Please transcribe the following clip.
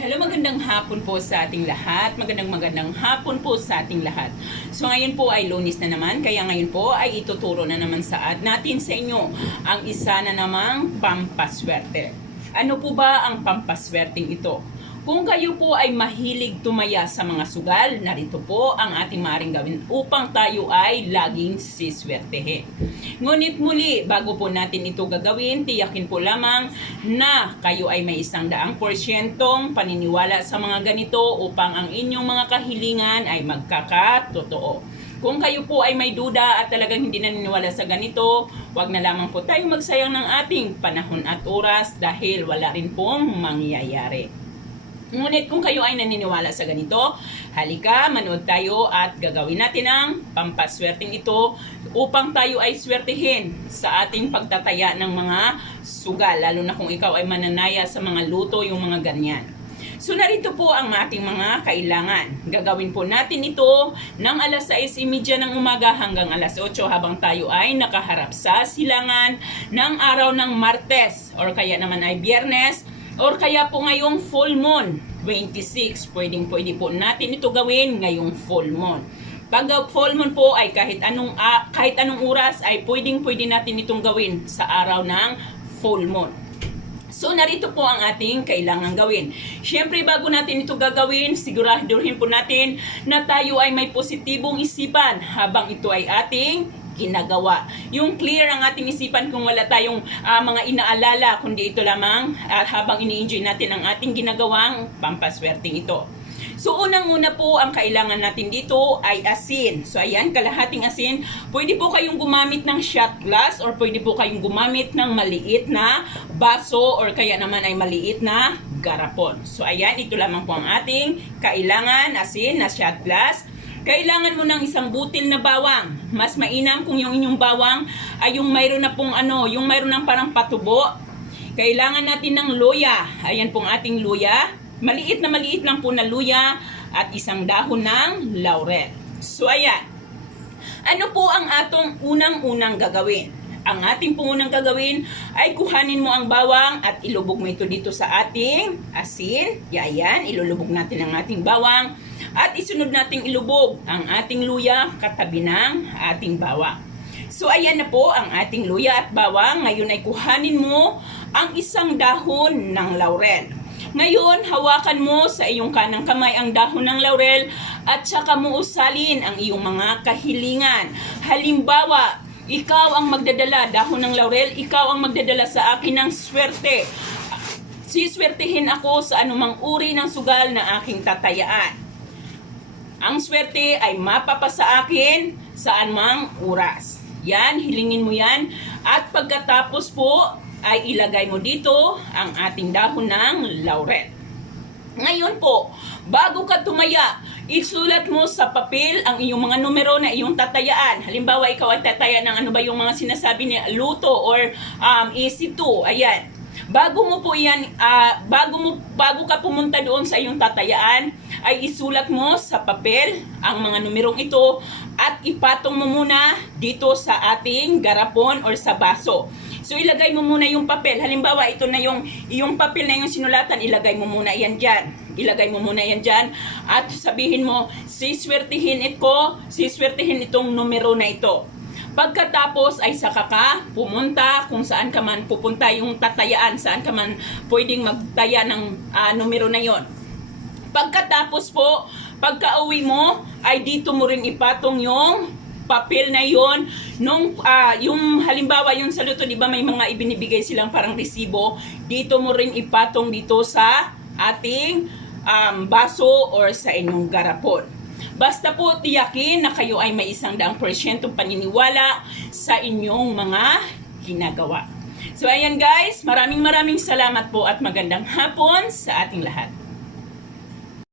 Hello, magandang hapon po sa ating lahat. Magandang magandang hapon po sa ating lahat. So ngayon po ay lunis na naman, kaya ngayon po ay ituturo na naman sa at natin sa inyo ang isa na namang pampaswerte. Ano po ba ang pampaswerteng ito? Kung kayo po ay mahilig tumaya sa mga sugal, narito po ang ating maaaring gawin upang tayo ay laging siswertehin. Ngunit muli, bago po natin ito gagawin, tiyakin po lamang na kayo ay may isang daang porsyentong paniniwala sa mga ganito upang ang inyong mga kahilingan ay magkakatotoo. Kung kayo po ay may duda at talagang hindi naniniwala sa ganito, wag na lamang po tayo magsayang ng ating panahon at oras dahil wala rin pong mangyayari. Ngunit kung kayo ay naniniwala sa ganito, halika, manood tayo at gagawin natin ang pampaswerteng ito upang tayo ay swertihin sa ating pagtataya ng mga sugal, lalo na kung ikaw ay mananaya sa mga luto, yung mga ganyan. So narito po ang ating mga kailangan. Gagawin po natin ito ng alas 6.30 ng umaga hanggang alas 8 habang tayo ay nakaharap sa silangan ng araw ng Martes or kaya naman ay Biyernes or kaya po ngayong full moon 26. Pwedeng pwede po natin ito gawin ngayong full moon. Pag full moon po ay kahit anong ah, kahit anong oras ay pwedeng pwede natin itong gawin sa araw ng full moon. So, narito po ang ating kailangan gawin. Siyempre, bago natin ito gagawin, siguraduhin po natin na tayo ay may positibong isipan habang ito ay ating ginagawa. Yung clear ang ating isipan kung wala tayong ah, mga inaalala, kundi ito lamang at habang ini-enjoy natin ang ating ginagawang pampaswerteng ito. So, unang-una po, ang kailangan natin dito ay asin. So, ayan, kalahating asin. Pwede po kayong gumamit ng shot glass or pwede po kayong gumamit ng maliit na baso or kaya naman ay maliit na garapon. So, ayan, ito lamang po ang ating kailangan asin na shot glass. Kailangan mo ng isang butil na bawang. Mas mainam kung yung inyong bawang ay yung mayroon na pong ano, yung mayroon ng parang patubo. Kailangan natin ng luya. Ayan pong ating luya. Maliit na maliit lang po na luya at isang dahon ng laurel. So ayan. Ano po ang atong unang-unang gagawin? Ang ating pong unang gagawin ay kuhanin mo ang bawang at ilubog mo ito dito sa ating asin. Yayan, ilulubog natin ang ating bawang. At isunod nating ilubog ang ating luya katabi ng ating bawang. So ayan na po ang ating luya at bawang. Ngayon ay kuhanin mo ang isang dahon ng laurel. Ngayon, hawakan mo sa iyong kanang kamay ang dahon ng laurel at saka mo usalin ang iyong mga kahilingan. Halimbawa, ikaw ang magdadala, dahon ng laurel, ikaw ang magdadala sa akin ng swerte. Siswertehin ako sa anumang uri ng sugal na aking tatayaan. Ang swerte ay mapapasa akin sa anumang oras. Yan, hilingin mo yan. At pagkatapos po, ay ilagay mo dito ang ating dahon ng laurel. Ngayon po, bago ka tumaya, isulat mo sa papel ang iyong mga numero na iyong tatayaan. Halimbawa, ikaw ay tataya ng ano ba yung mga sinasabi ni luto or um, EC2. Ayan. Bago mo po yan, ah, bago mo bago ka pumunta doon sa iyong tatayaan, ay isulat mo sa papel ang mga numerong ito at ipatong mo muna dito sa ating garapon or sa baso. So ilagay mo muna yung papel. Halimbawa, ito na yung yung papel na yung sinulatan, ilagay mo muna yan diyan. Ilagay mo muna yan diyan at sabihin mo, siswertihin ito, siswertihin itong numero na ito. Pagkatapos ay saka ka pumunta kung saan ka man pupunta yung tatayaan, saan ka man pwedeng magtaya ng ah, numero na yon. Pagkatapos po, pagka-uwi mo, ay dito mo rin ipatong yung papel na yon nung ah, yung halimbawa yung sa luto di ba may mga ibinibigay silang parang resibo dito mo rin ipatong dito sa ating um, baso or sa inyong garapon Basta po tiyakin na kayo ay may isang daang porsyentong paniniwala sa inyong mga ginagawa. So ayan guys, maraming maraming salamat po at magandang hapon sa ating lahat.